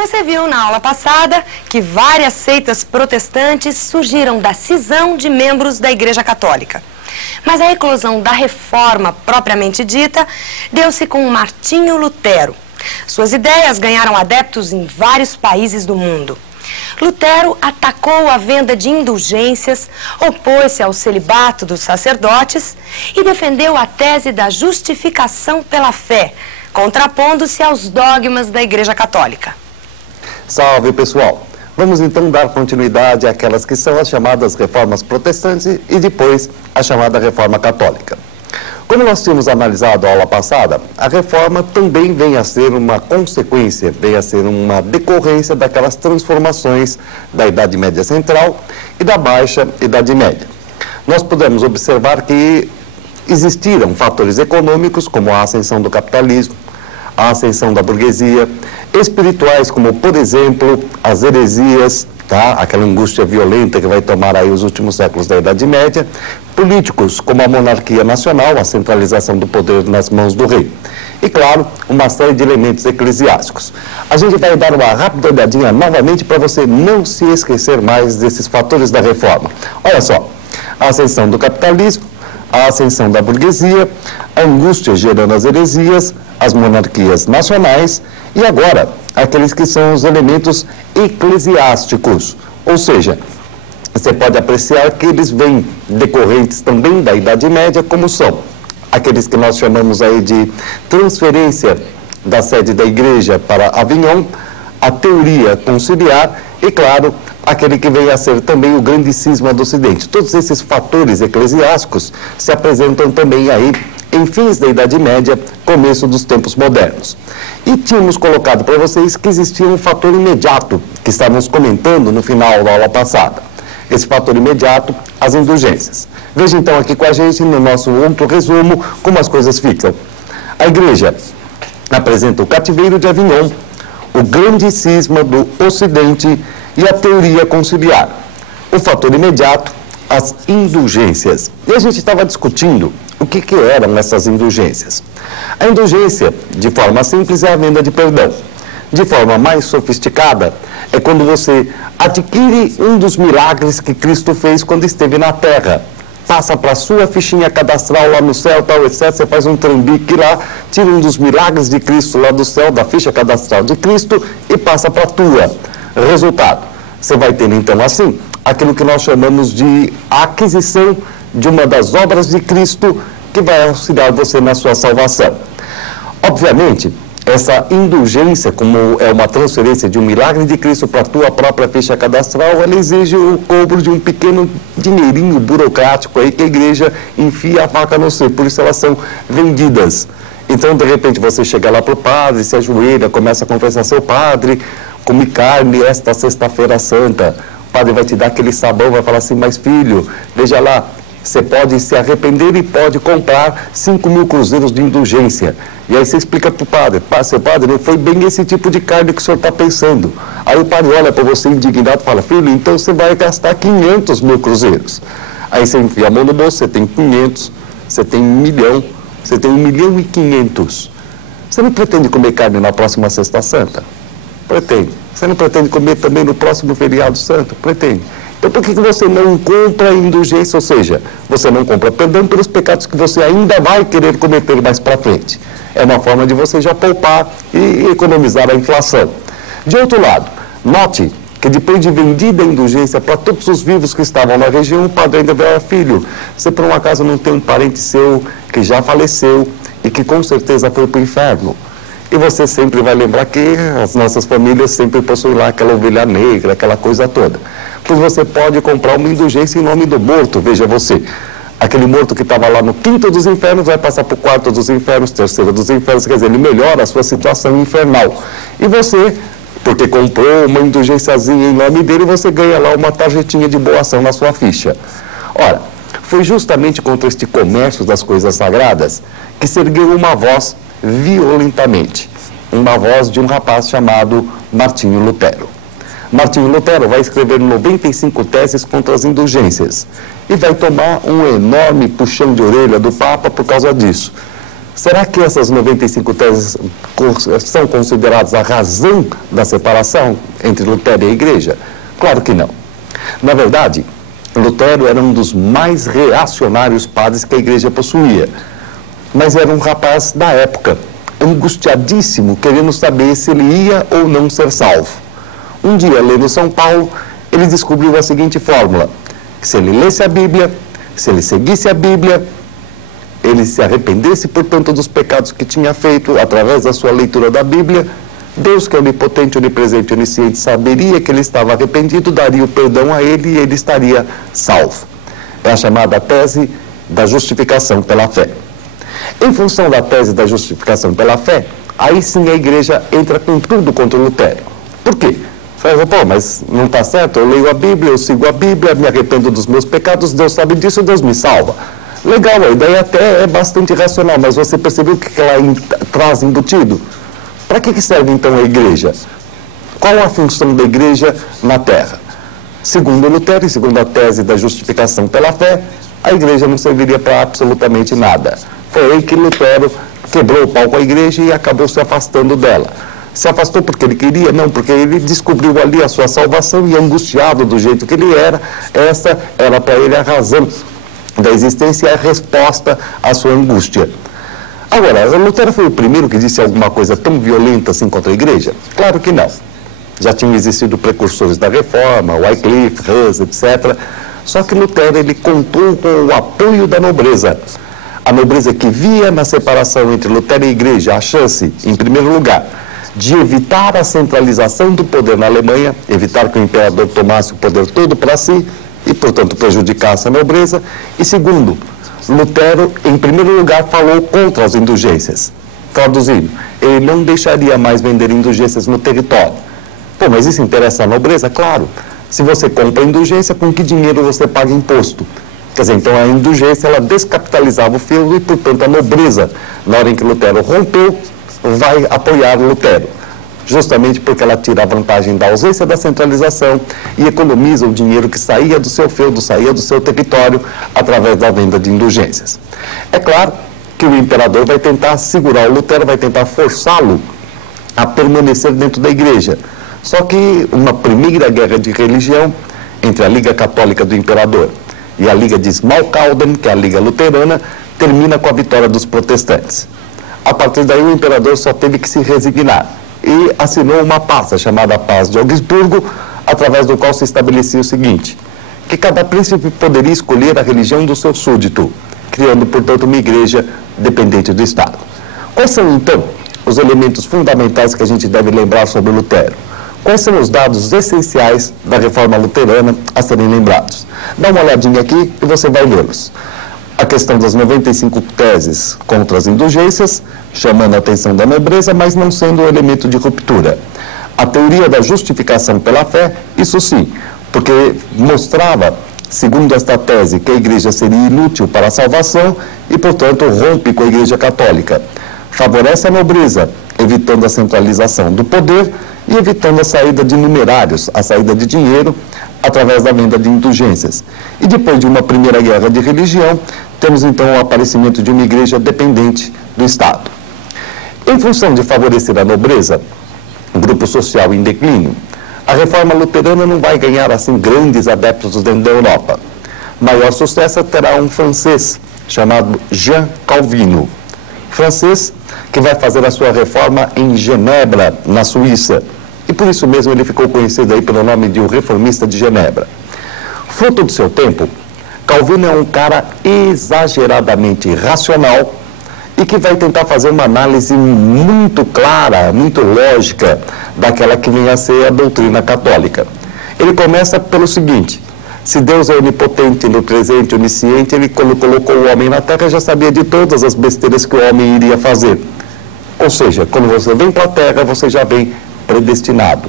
Você viu na aula passada que várias seitas protestantes surgiram da cisão de membros da Igreja Católica. Mas a eclosão da Reforma propriamente dita deu-se com Martinho Lutero. Suas ideias ganharam adeptos em vários países do mundo. Lutero atacou a venda de indulgências, opôs-se ao celibato dos sacerdotes e defendeu a tese da justificação pela fé, contrapondo-se aos dogmas da Igreja Católica. Salve, pessoal! Vamos então dar continuidade àquelas que são as chamadas reformas protestantes e depois a chamada reforma católica. Como nós tínhamos analisado a aula passada, a reforma também vem a ser uma consequência, vem a ser uma decorrência daquelas transformações da Idade Média Central e da Baixa Idade Média. Nós podemos observar que existiram fatores econômicos, como a ascensão do capitalismo, a ascensão da burguesia, espirituais, como, por exemplo, as heresias, aquela angústia violenta que vai tomar aí os últimos séculos da Idade Média, políticos, como a monarquia nacional, a centralização do poder nas mãos do rei. E, claro, uma série de elementos eclesiásticos. A gente vai dar uma rápida olhadinha novamente para você não se esquecer mais desses fatores da reforma. Olha só, a ascensão do capitalismo, a ascensão da burguesia, a angústia gerando as heresias, as monarquias nacionais e agora aqueles que são os elementos eclesiásticos, ou seja, você pode apreciar que eles vêm decorrentes também da Idade Média, como são aqueles que nós chamamos aí de transferência da sede da igreja para Avignon, a teoria conciliar e, claro, aquele que vem a ser também o grande cisma do Ocidente. Todos esses fatores eclesiásticos se apresentam também aí em fins da Idade Média, começo dos tempos modernos. E tínhamos colocado para vocês que existia um fator imediato, que estávamos comentando no final da aula passada. Esse fator imediato, as indulgências. Veja então aqui com a gente, no nosso outro resumo, como as coisas ficam. A igreja apresenta o cativeiro de Avignon, o grande cisma do Ocidente e a teoria conciliar. O fator imediato, as indulgências. E a gente estava discutindo o que eram essas indulgências. A indulgência, de forma simples, é a venda de perdão. De forma mais sofisticada, é quando você adquire um dos milagres que Cristo fez quando esteve na Terra. Passa para a sua fichinha cadastral lá no céu, tal, etc. Você faz um trambique lá, tira um dos milagres de Cristo lá do céu, da ficha cadastral de Cristo, e passa para a tua. Resultado, você vai ter então assim, aquilo que nós chamamos de aquisição de uma das obras de Cristo que vai auxiliar você na sua salvação. Obviamente, essa indulgência, como é uma transferência de um milagre de Cristo para a tua própria ficha cadastral, ela exige o cobro de um pequeno dinheirinho burocrático aí que a igreja enfia a faca no seio, por isso elas são vendidas. Então, de repente, você chega lá para o padre, se ajoelha, começa a confessar: seu padre, comi carne esta sexta-feira santa. O padre vai te dar aquele sabão, vai falar assim: mas filho, veja lá, você pode se arrepender e pode comprar 5.000 cruzeiros de indulgência. E aí você explica para o padre: seu padre, não foi bem esse tipo de carne que o senhor está pensando. Aí o padre olha para você indignado e fala: filho, então você vai gastar 500.000 cruzeiros. Aí você enfia a mão no bolso, você tem 500, você tem 1 milhão, você tem 1.500.000. Você não pretende comer carne na próxima Sexta Santa? Pretende. Você não pretende comer também no próximo feriado santo? Pretende. Então, por que você não compra indulgência? Ou seja, você não compra perdão pelos pecados que você ainda vai querer cometer mais para frente. É uma forma de você já poupar e economizar a inflação. De outro lado, note que depois de vendida a indulgência para todos os vivos que estavam na região, o padre ainda vai: filho, você por um acaso não tem um parente seu que já faleceu e que com certeza foi para o inferno? E você sempre vai lembrar que as nossas famílias sempre possuem lá aquela ovelha negra, aquela coisa toda. Pois você pode comprar uma indulgência em nome do morto, veja você. Aquele morto que estava lá no quinto dos infernos vai passar para o quarto dos infernos, terceiro dos infernos, quer dizer, ele melhora a sua situação infernal. E você, porque comprou uma indulgênciazinha em nome dele, você ganha lá uma tarjetinha de boa ação na sua ficha. Ora, foi justamente contra este comércio das coisas sagradas que se ergueu uma voz violentamente. Uma voz de um rapaz chamado Martinho Lutero. Martinho Lutero vai escrever 95 teses contra as indulgências e vai tomar um enorme puxão de orelha do Papa por causa disso. Será que essas 95 teses são consideradas a razão da separação entre Lutero e a Igreja? Claro que não. Na verdade, Lutero era um dos mais reacionários padres que a Igreja possuía, mas era um rapaz da época, angustiadíssimo, querendo saber se ele ia ou não ser salvo. Um dia, lendo São Paulo, ele descobriu a seguinte fórmula: que se ele lesse a Bíblia, se ele seguisse a Bíblia, ele se arrependesse, portanto, dos pecados que tinha feito através da sua leitura da Bíblia, Deus, que é onipotente, onipresente, onisciente, saberia que ele estava arrependido, daria o perdão a ele e ele estaria salvo. É a chamada tese da justificação pela fé. Em função da tese da justificação pela fé, aí sim a Igreja entra com tudo contra Lutero. Por quê? Fala, pô, mas não está certo, eu leio a Bíblia, eu sigo a Bíblia, me arrependo dos meus pecados, Deus sabe disso, Deus me salva. Legal, a ideia até é bastante racional, mas você percebeu o que ela traz embutido? Para que serve então a Igreja? Qual a função da Igreja na Terra? Segundo Lutero e segundo a tese da justificação pela fé, a Igreja não serviria para absolutamente nada. Foi aí que Lutero quebrou o pau com a Igreja e acabou se afastando dela. Se afastou porque ele queria? Não, porque ele descobriu ali a sua salvação e, angustiado do jeito que ele era, essa era para ele a razão da existência e a resposta à sua angústia. Agora, Lutero foi o primeiro que disse alguma coisa tão violenta assim contra a Igreja? Claro que não. Já tinham existido precursores da Reforma, Wycliffe, Hus, etc. Só que Lutero, ele contou com o apoio da nobreza. A nobreza que via na separação entre Lutero e a Igreja a chance, em primeiro lugar, de evitar a centralização do poder na Alemanha, evitar que o imperador tomasse o poder todo para si e, portanto, prejudicasse a nobreza. E segundo, Lutero, em primeiro lugar, falou contra as indulgências. Traduzindo, ele não deixaria mais vender indulgências no território. Pô, mas isso interessa a nobreza? Claro. Se você compra indulgência, com que dinheiro você paga imposto? Quer dizer, então a indulgência, ela descapitalizava o feudo e, portanto, a nobreza, na hora em que Lutero rompeu, vai apoiar Lutero. Justamente porque ela tira a vantagem da ausência da centralização e economiza o dinheiro que saía do seu feudo, saía do seu território, através da venda de indulgências. É claro que o imperador vai tentar segurar o Lutero, vai tentar forçá-lo a permanecer dentro da Igreja. Só que uma primeira guerra de religião entre a Liga Católica do Imperador e a Liga de Smalkalden, que é a Liga Luterana, termina com a vitória dos protestantes. A partir daí o imperador só teve que se resignar e assinou uma paz, chamada Paz de Augsburgo, através do qual se estabelecia o seguinte: que cada príncipe poderia escolher a religião do seu súdito, criando, portanto, uma igreja dependente do Estado. Quais são, então, os elementos fundamentais que a gente deve lembrar sobre Lutero? Quais são os dados essenciais da reforma luterana a serem lembrados? Dá uma olhadinha aqui e você vai lê-los. A questão das 95 teses contra as indulgências, chamando a atenção da nobreza, mas não sendo um elemento de ruptura. A teoria da justificação pela fé, isso sim, porque mostrava, segundo esta tese, que a Igreja seria inútil para a salvação e, portanto, rompe com a Igreja Católica. Favorece a nobreza, evitando a centralização do poder e evitando a saída de numerários, a saída de dinheiro, através da venda de indulgências. E depois de uma primeira guerra de religião, temos então o aparecimento de uma igreja dependente do Estado. Em função de favorecer a nobreza, um grupo social em declínio, a reforma luterana não vai ganhar assim grandes adeptos dentro da Europa. Maior sucesso terá um francês chamado Jean Calvino. Francês que vai fazer a sua reforma em Genebra, na Suíça. E por isso mesmo ele ficou conhecido aí pelo nome de o reformista de Genebra. Fruto do seu tempo, Calvino é um cara exageradamente racional e que vai tentar fazer uma análise muito clara, muito lógica daquela que vem a ser a doutrina católica. Ele começa pelo seguinte: se Deus é onipotente, onipresente, onisciente, ele quando colocou o homem na terra já sabia de todas as besteiras que o homem iria fazer. Ou seja, quando você vem para a terra, você já vem predestinado.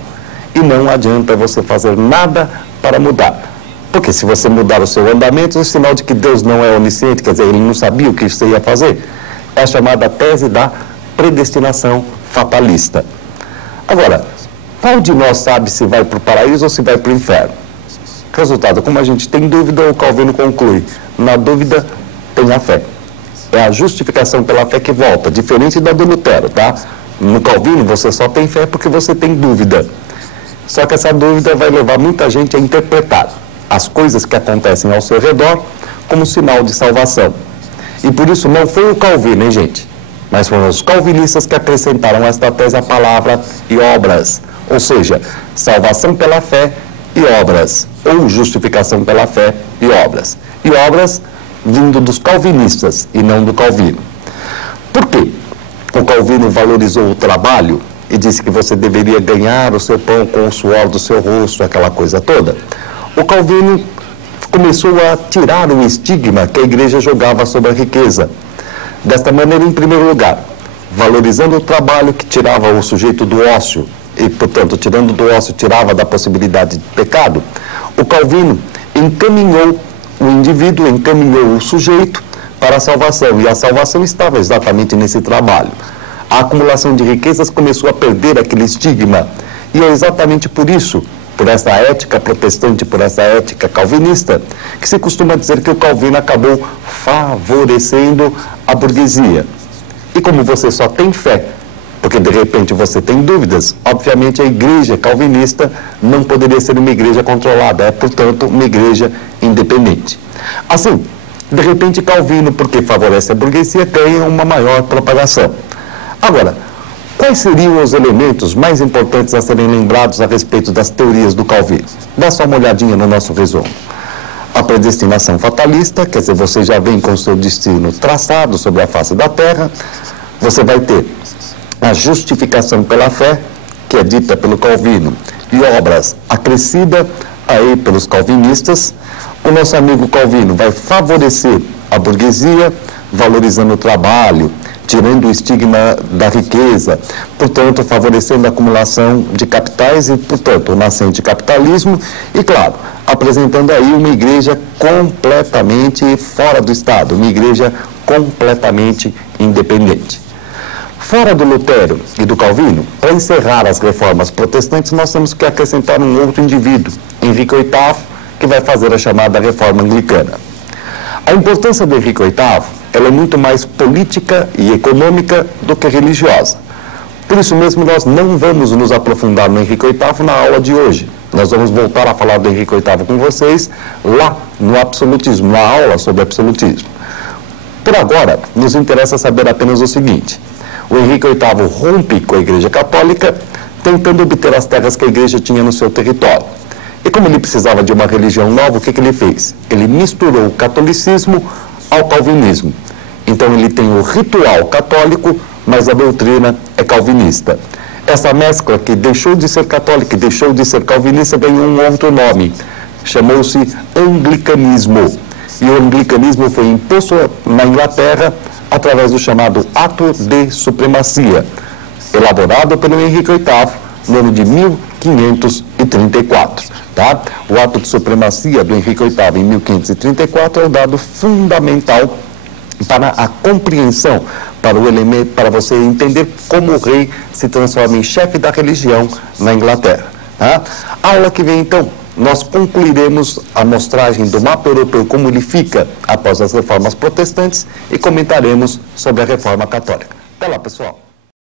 E não adianta você fazer nada para mudar. Porque se você mudar o seu andamento, é sinal de que Deus não é onisciente, quer dizer, ele não sabia o que você ia fazer. É a chamada tese da predestinação fatalista. Agora, qual de nós sabe se vai para o paraíso ou se vai para o inferno? Resultado, como a gente tem dúvida, o Calvino conclui: na dúvida, tenha fé. É a justificação pela fé que volta, diferente da do Lutero, tá? No Calvino você só tem fé porque você tem dúvida. Só que essa dúvida vai levar muita gente a interpretar as coisas que acontecem ao seu redor como sinal de salvação. E por isso não foi o Calvino, hein, gente? Mas foram os calvinistas que acrescentaram esta tese à palavra e obras. Ou seja, salvação pela fé e obras. Ou justificação pela fé e obras. E obras vindo dos calvinistas e não do Calvino. Por quê? O Calvino valorizou o trabalho e disse que você deveria ganhar o seu pão com o suor do seu rosto, aquela coisa toda. O Calvino começou a tirar o estigma que a igreja jogava sobre a riqueza. Desta maneira, em primeiro lugar, valorizando o trabalho que tirava o sujeito do ócio e, portanto, tirando do ócio, tirava da possibilidade de pecado, o Calvino encaminhou o indivíduo, encaminhou o sujeito para a salvação, e a salvação estava exatamente nesse trabalho. A acumulação de riquezas começou a perder aquele estigma, e é exatamente por isso, por essa ética protestante, por essa ética calvinista, que se costuma dizer que o Calvino acabou favorecendo a burguesia. E como você só tem fé, porque de repente você tem dúvidas, obviamente a igreja calvinista não poderia ser uma igreja controlada, é, portanto, uma igreja independente. Assim, de repente Calvino, porque favorece a burguesia, ganha uma maior propagação. Agora, quais seriam os elementos mais importantes a serem lembrados a respeito das teorias do Calvino? Dá só uma olhadinha no nosso resumo. A predestinação fatalista, quer dizer, você já vem com o seu destino traçado sobre a face da terra. Você vai ter a justificação pela fé, que é dita pelo Calvino, e obras acrescida aí pelos calvinistas. O nosso amigo Calvino vai favorecer a burguesia, valorizando o trabalho, tirando o estigma da riqueza, portanto, favorecendo a acumulação de capitais e, portanto, o nascente capitalismo e, claro, apresentando aí uma igreja completamente fora do Estado, uma igreja completamente independente. Fora do Lutero e do Calvino, para encerrar as reformas protestantes, nós temos que acrescentar um outro indivíduo, Henrique VIII, que vai fazer a chamada reforma anglicana. A importância do Henrique VIII, ela é muito mais política e econômica do que religiosa. Por isso mesmo, nós não vamos nos aprofundar no Henrique VIII na aula de hoje. Nós vamos voltar a falar do Henrique VIII com vocês lá no absolutismo, na aula sobre absolutismo. Por agora, nos interessa saber apenas o seguinte: o Henrique VIII rompe com a Igreja Católica, tentando obter as terras que a Igreja tinha no seu território. E como ele precisava de uma religião nova, o que ele fez? Ele misturou o catolicismo ao calvinismo. Então ele tem o ritual católico, mas a doutrina é calvinista. Essa mescla, que deixou de ser católica e deixou de ser calvinista, ganhou um outro nome. Chamou-se anglicanismo. E o anglicanismo foi imposto na Inglaterra através do chamado Ato de Supremacia, elaborado pelo Henrique VIII no ano de 1534. Tá? O Ato de Supremacia do Henrique VIII em 1534 é o dado fundamental para a compreensão, para você entender como o rei se transforma em chefe da religião na Inglaterra. Tá? A aula que vem, então, nós concluiremos a mostragem do mapa europeu, como ele fica após as reformas protestantes, e comentaremos sobre a reforma católica. Até lá, pessoal!